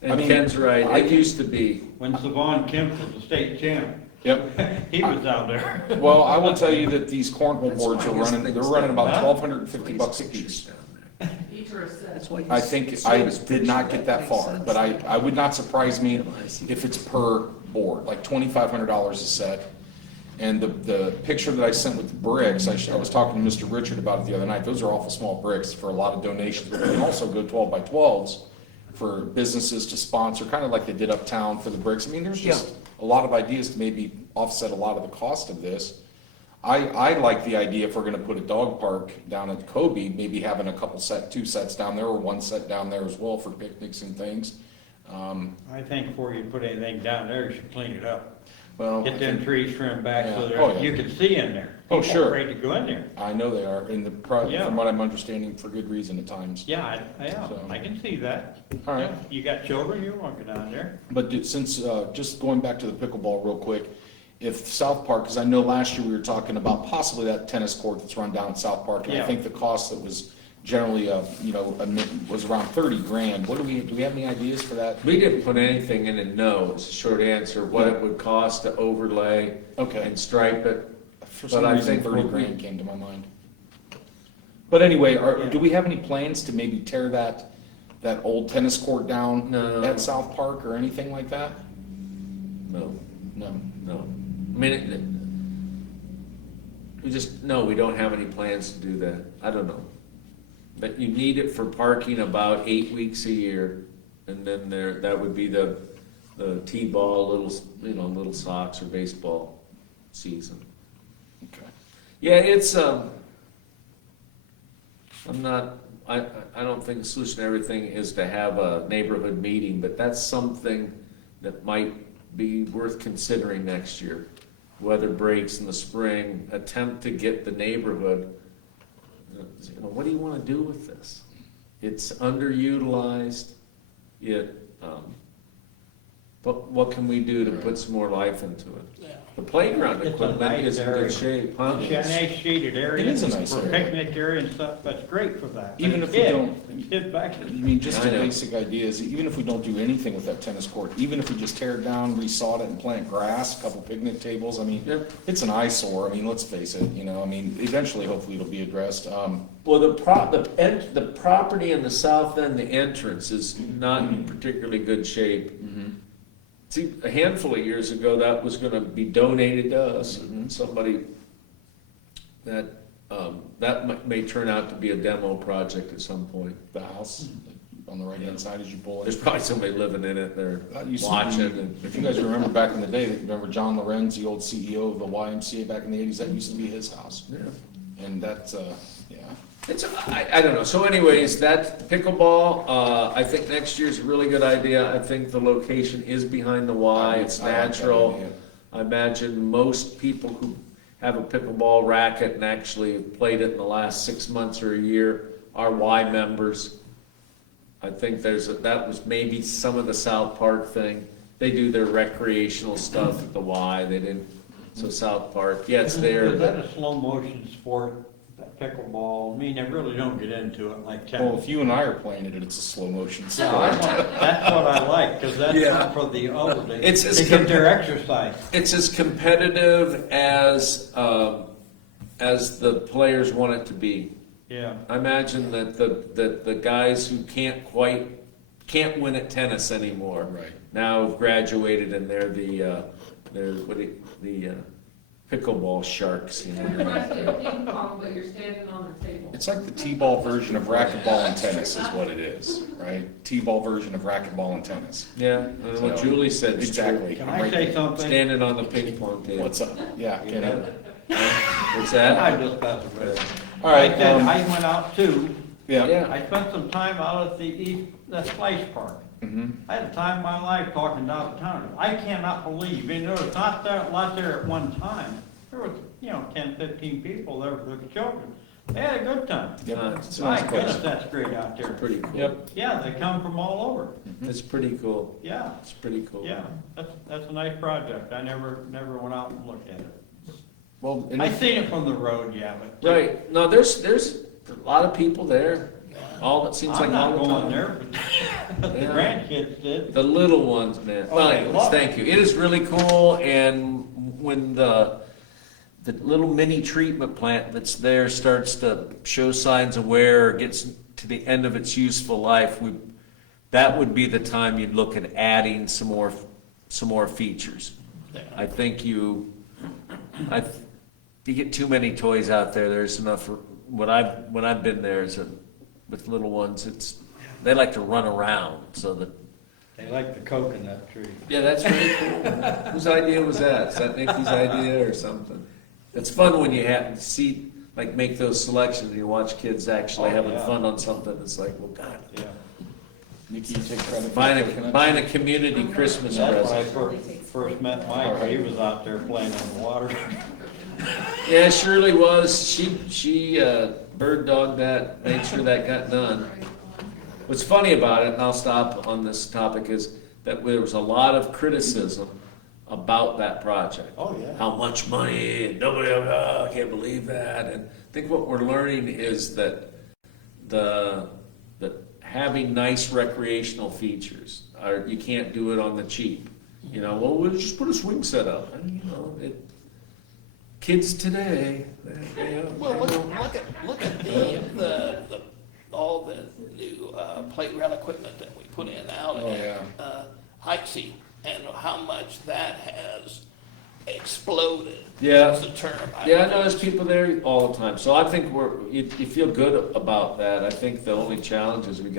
And I mean, Ken's right, I it can- used to be. When Savon Kemp was the state champ, Yep. he was out there. Well, I will tell you that these cornhole boards are That's why running, these they're things running about Huh? $1,250 a piece. Each are a set. That's why you I think, see I this did not get that far, but I would not surprise me if it's per board, like $2,500 a set. And the picture that I sent with the bricks, I was talking to Mr. Richard about it the other night, those are awful small bricks for a lot of donations, but we can also go 12 by 12s for businesses to sponsor, kind of like they did uptown for the bricks. I mean, there's just a lot of ideas to maybe offset a lot of the cost of this. I like the idea if we're gonna put a dog park down at Kobe, maybe having a couple 2 sets down there or 1 set down there as well for picnics and things. I think before you put anything down there, you should clean it up. Well, Get them trees trimmed back so Yeah. Oh, that yeah. you can see in there. Oh, People are sure. afraid to go in there. I know they are, and Yeah. from what I'm understanding, for good reason at times. Yeah, So- I can see that. All right. You got children, you want to go down there. But since, just going back to the pickleball real quick, if South Park, because I know last year we were talking about possibly that tennis court that's run down at South Park, and I Yeah. think the cost that was generally, was around 30 grand. Do we have any ideas for that? We didn't put anything in it, no, it's a short answer, what it would cost to overlay Okay. and stripe it. For But some I reason, think 30 what we- grand came to my mind. But anyway, Yeah. do we have any plans to maybe tear that old tennis court down No. at South Park or anything like that? No, No. no. I mean, no, we don't have any plans to do that, I don't know. But you need it for parking about 8 weeks a year, and then that would be the T-ball, little socks or baseball season. Okay. Yeah, it's, I don't think the solution to everything is to have a neighborhood meeting, but that's something that might be worth considering next year. Weather breaks in the spring, attempt to get the neighborhood, what do you want to do with this? It's underutilized, but what can we do to put some more life into it? Yeah. The playground It's a equipment nice is in area. good shape, huh? It's a nice shaded area. It is a nice For area. picnic area and stuff, that's great for that. Even But if we kid- don't- Kid back I in. mean, just I the know. basic ideas, even if we don't do anything with that tennis court, even if we just tear it down, resod it and plant grass, a couple picnic tables, I mean, Yep. it's an eyesore, I mean, let's face it, eventually, hopefully it'll be addressed. Well, the property in the south end, the entrance is not in particularly good shape. See, a handful of years ago, that was gonna be donated to us, and somebody, that may turn out to be a demo project at some point. The house on the right-hand side as you pull There's it. probably somebody living in it, they're That used to watching, be- and If you guys remember back in the day, remember John Lorenz, the old CEO of the YMCA back in the 80s, that used to be his house. yeah. And that's, yeah. I don't know, so anyways, that pickleball, I think next year's a really good idea, I think the location is behind the Y, it's I like that natural. idea. I imagine most people who have a pickleball racket and actually have played it in the last 6 months or a year are Y members. I think that was maybe some of the South Park thing, they do their recreational stuff at the Y, they didn't So South Park, yeah, it's Is there, that but a slow motion sport, that pickleball? I mean, they really don't get into it like Well, tennis. if you and I are playing it, it's a slow motion Yeah, sport. that's what I like, because that's Yeah. not for the elderly. It's as They get their exercise. it's as competitive as the players want it to be. Yeah. I imagine that the guys who can't win at tennis anymore. Right. Now have graduated and they're the pickleball sharks, you It know. reminds me of ping pong, but you're standing on the table. It's like the T-ball version of racquetball and tennis is what it is, right? T-ball version of racquetball and tennis. Yeah, and what Julie said is true. Exactly. Can I say something? Standing on the ping pong table. What's up? Yeah, You get know? it. What's I that? just got the bit. All right, I went out too. yeah. Yeah. I spent some time out at the Splice Park. Mhm. I had a time of my life talking downtown. I cannot believe, and there was not there, a lot there at one time. There was, 10, 15 people there with their children. They had a good time. Yep. It's My nice goodness, place. that's great out there. Pretty cool. Yep. Yeah, they come from all over. It's pretty cool. Yeah, It's pretty cool. yeah, that's a nice project. I never went out and looked at it. Well, and I if- seen it from the road, yeah, but. Right. No, there's a lot of people there. All it seems I'm like not all the going time. there, but the Yeah. grandkids did. The little ones, man. Oh, Well, they anyways, love it. thank you. It is really cool, and when the little mini treatment plant that's there starts to show signs of wear, or gets to the end of its useful life, that would be the time you'd look at adding some more features. I think you get too many toys out there. There's enough. When I've been there, with little ones, they like to run around, so that. They like the coconut tree. Yeah, that's really cool. Whose idea was that? Is that Nikki's idea or something? It's fun when you have to see, make those selections, and you watch kids actually Oh, having yeah. fun on something. It's like, well, God, Yeah. Nikki, you take credit. for buying coconut? a community Christmas That's when I present. first met Mike, he was out there playing in the water. Yeah, Shirley was. She bird dogged that, made sure that got done. What's funny about it, and I'll stop on this topic, is that there was a lot of criticism about that project. Oh, yeah. How much money, and nobody, I can't believe that. And I think what we're learning is that that having nice recreational features, you can't do it on the cheap. Well, we'll just put a swing set up. And, kids today, Well, look at all the new playground equipment that we put in out Oh, at yeah. Hikesea, and how much that has exploded. Yeah. Is the term. Yeah, I know there's people there all the time, so I think you feel good about that. I think the only challenge is what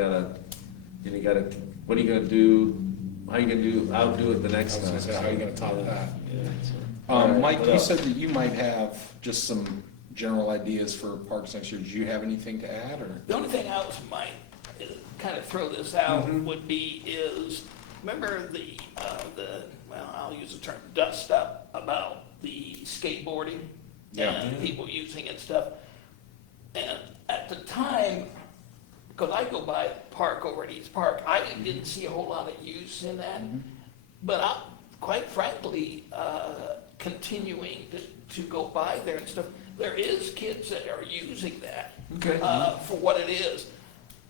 are you gonna do, how do it the I next was gonna time. say, how are you gonna top that? Yeah, so. All right, Mike, what you else? said that you might have just some general ideas for parks next year. Do you have anything to add, or? The only thing I might kind of throw this out Mm-hmm. would be remember well, I'll use the term dust up about the skateboarding Yeah. and people using it and stuff. And at the time, because I go by the park over at East Park, I didn't see a whole lot of use in that. But quite frankly, continuing to go by there and stuff, there is kids that are using that Okay. for what it is.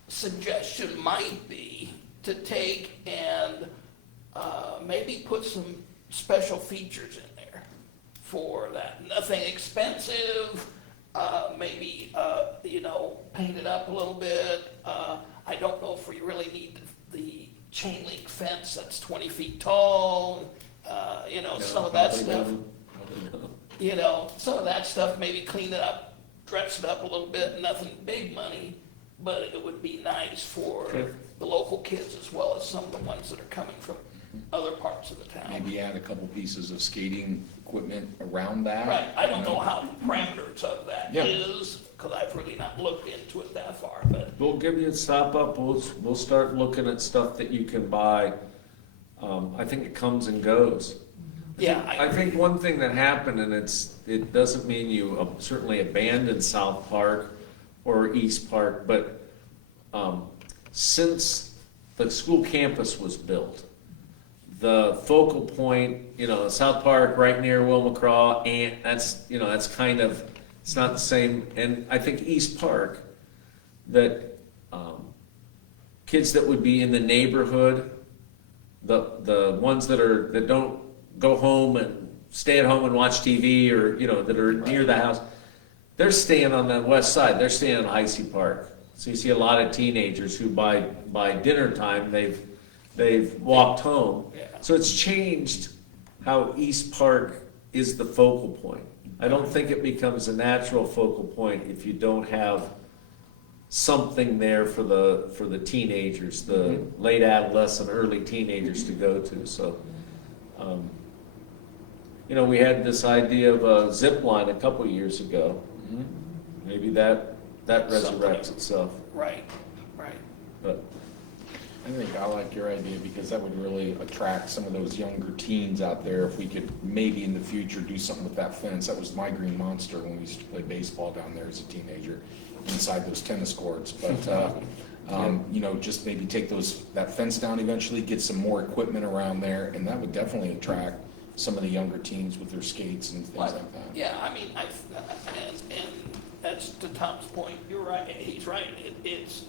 Suggestion might be to take and maybe put some special features in there for that. Nothing expensive, maybe, paint it up a little bit. I don't know if we really need the chain link fence that's 20 feet tall, some of that stuff. Some of that stuff, maybe clean it up, dress it up a little bit, nothing big money, but it would be nice for Okay. the local kids as well as some of the ones that are coming from other parts of the town. Maybe add a couple pieces of skating equipment around that? Right, I don't know how the parameters of that Yeah. is, because I've really not looked into it that far, but We'll give you a stop up, we'll start looking at stuff that you can buy. I think it comes and goes. yeah, I think one thing that happened, and it doesn't mean you certainly abandoned South Park or East Park, but since the school campus was built, the focal point, South Park right near Wilmacraw, and that's kind of, it's not the same. And I think East Park, that kids that would be in the neighborhood, the ones that don't go home and stay at home and watch TV, or that are near the house, they're staying on the west side. They're staying on Icy Park. So you see a lot of teenagers who by dinner time they've walked home. Yeah. So it's changed how East Park is the focal point. I don't think it becomes a natural focal point if you don't have something there for the teenagers, the late adolescent, early teenagers to go to. So, we had this idea of a zip line a couple years ago. Maybe that resurrects itself. Right. But I think I like your idea because that would really attract some of those younger teens out there if we could maybe in the future do something with that fence. That was my green monster when we used to play baseball down there as a teenager inside those tennis courts. But, just maybe take that fence down eventually, get some more equipment around there, and that would definitely attract some of the younger teens with their skates and things Well, like that. yeah, I mean, and that's to Tom's point, you're right, he's right, it's,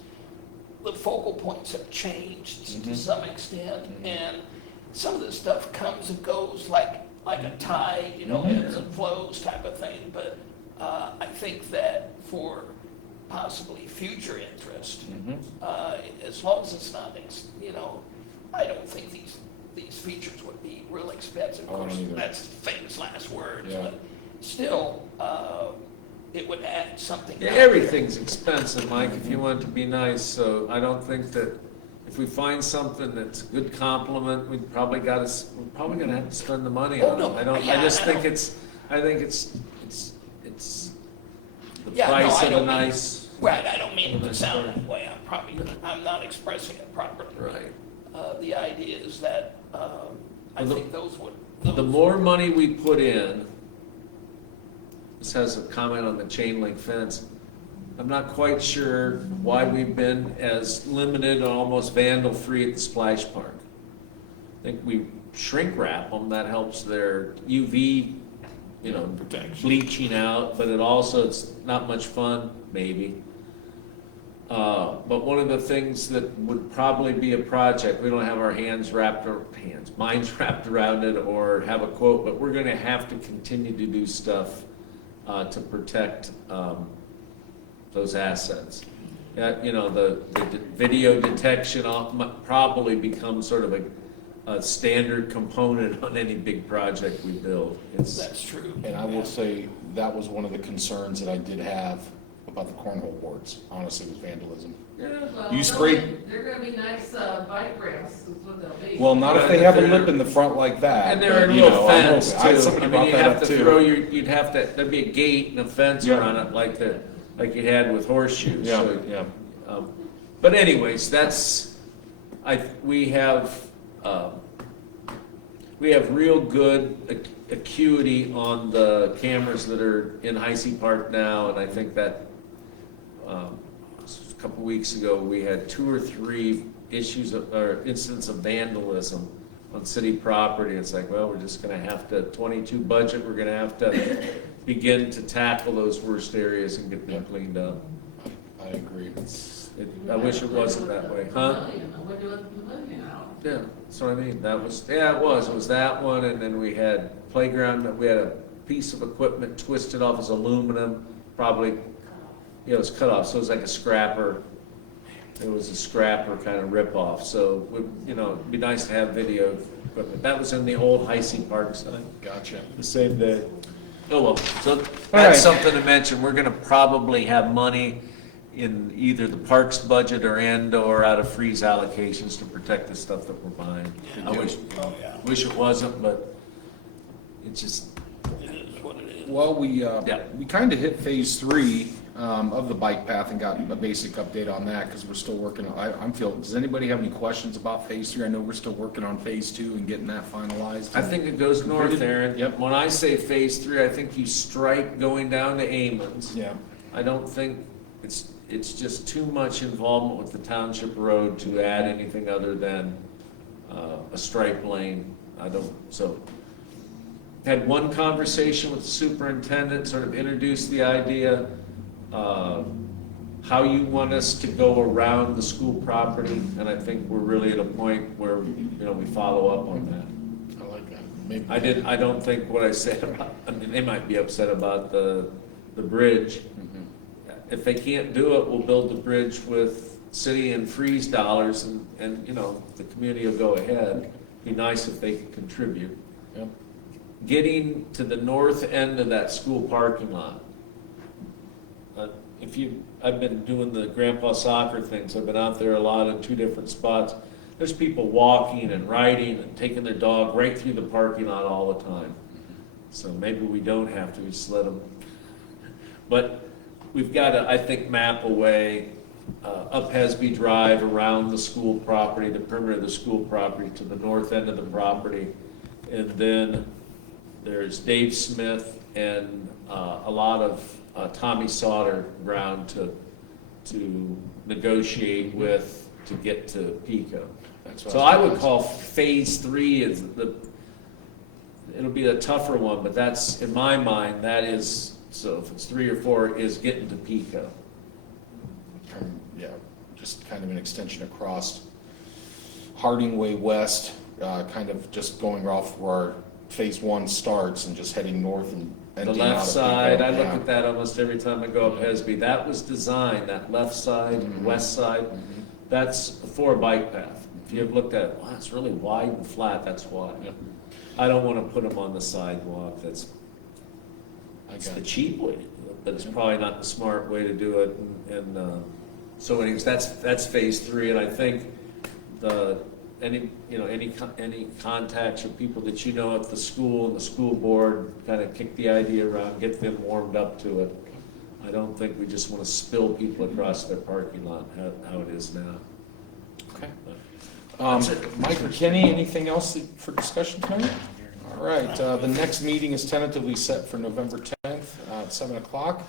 the focal points have changed to some extent, and some of this stuff comes and goes like a tide, ebbs and flows type of thing, but I think that for possibly future interest, as long as it's not, I don't think these features would be real expensive. Of I don't course, either. that's famous last words, Yeah. but still, it would add something. yeah, out there. everything's expensive, Mike, if you want it to be nice. So I don't think that if we find something that's a good compliment, we're probably gonna have to spend the money Oh, on no, it. I yeah, just I think know. I think it's the Yeah, no, price I of a don't mean- nice. Right, I don't mean it to Nice sound word. that way, I'm not expressing it properly. Right. The idea is that, I Well, think those would. The more money we put in, this has a comment on the chain link fence. I'm not quite sure why we've been as limited and almost vandal-free at the splash park. I think we shrink wrap them, that helps their UV, Protection. bleaching out, but it's not much fun, maybe. But one of the things that would probably be a project, we don't have our minds wrapped around it or have a quote, but we're gonna have to continue to do stuff to protect those assets. The video detection probably becomes sort of a standard component on any big project we build. That's true. And I will say, that was one of the concerns that I did have about the cornhole boards, honestly, was vandalism. Well, You sprayed- They're gonna be nice, bike ramps, is what they'll be. Well, not if they have a lip in the front like that. And they're but, a you little know, I'm fence hoping- I had too. somebody I mean, brought you'd that have up to too. throw there'd be a gate and a fence Yeah. around it like you had with horseshoes. Yeah, So, yeah. But anyways, we have real good acuity on the cameras that are in Heisey Park now, and I think that, a couple weeks ago, we had 2 or 3 incidents of vandalism on city property. It's like, well, we're just gonna have to, 22 budget, we're gonna have to begin to tackle those worst areas and get them cleaned up. I agree. I wish it wasn't that way, huh? We're doing the million out. Yeah, that's what I mean. It was that one, and then we had playground, we had a piece of equipment twisted off as aluminum, probably, it was cut off, so it was like a scrapper. It was a scrapper kind of rip-off, so, it'd be nice to have video equipment. That was in the old Heisey Park site. Gotcha. The same day. Oh, well, so right. that's something to mention. We're gonna probably have money in either the parks budget or out of freeze allocations to protect the stuff that we're buying. I Oh, yeah, wish it wasn't, but it just, it is what it is. Well, we Yeah. kind of hit phase 3 of the bike path and got a basic update on that because we're still working on, does anybody have any questions about phase 3? I know we're still working on phase 2 and getting that finalized. I think it goes north, Aaron. Yep. When I say phase 3, I think you strike going down to Amon's. Yeah. I don't think, it's just too much involvement with the township road to add anything other than a stripe lane. Had one conversation with the superintendent, sort of introduced the idea, how you want us to go around the school property, and I think we're really at a point where, we follow up on that. I like that. Maybe. I don't think what I said about, they might be upset about the bridge. Mhm. If they can't do it, we'll build the bridge with city and freeze dollars, and the community will go ahead. Be nice if they could contribute. Yep. Getting to the north end of that school parking lot. I've been doing the grandpa soccer things, I've been out there a lot in 2 different spots. There's people walking and riding and taking their dog right through the parking lot all the time. So maybe we don't have to, just let them. But we've got to, I think, map a way up Hesby Drive, around the school property, the perimeter of the school property, to the north end of the property. And then there's Dave Smith and a lot of Tommy Sauter ground to negotiate with to get to Pico. That's what So was I would gonna call phase 3 is it'll be a tougher one, but that's, in my mind, that is, so if it's 3 or 4, is getting to Pico. Yeah, just kind of an extension across Harding Way West, kind of just going off where phase 1 starts and just heading north and The emptying out left of side, Pico. I look Yeah. at that almost every time I go up Hesby. That was designed, that left side, Mhm. west side, Mhm. that's for a bike path. If you have looked at, wow, it's really wide and flat, that's why. Yep. I don't want to put them on the sidewalk, it's I It's got the it. cheap way to do it, but it's probably not the smart way to do it. So anyways, that's phase 3, and I think any contacts or people that at the school and the school board, kind of kick the idea around, get them warmed up to it. I don't think we just want to spill people across their parking lot, how it is now. Okay. That's it. Mike or Kenny, anything else for discussion tonight? All right, the next meeting is tentatively set for November 10th at 7 o'clock.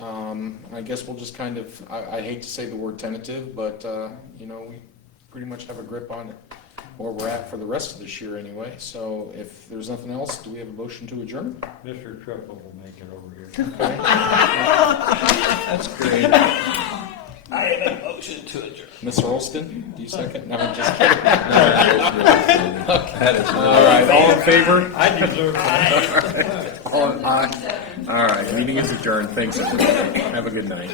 I guess we'll just kind of, I hate to say the word tentative, but, we pretty much have a grip on where we're at for the rest of this year anyway. So if there's nothing else, do we have a motion to adjourn? Mr. Triple will make it over here. Okay. That's great. I have a motion to adjourn. Mr. Olston, do you second? No, I'm just kidding. All right, all in favor? I deserve that. All right, meeting is adjourned. Thanks, everybody. Have a good night.